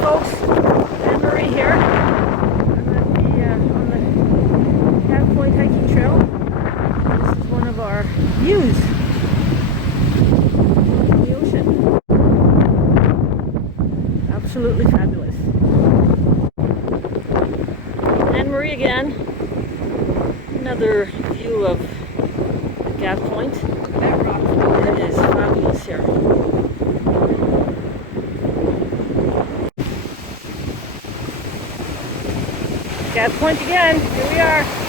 folks, Anne-Marie here. I'm at on the Gaff Point hiking trail. This is one of our views of the ocean. Absolutely fabulous. Anne-Marie again. Another view of Gaff Point. It is fabulous here. Gaff Point again. Here we are.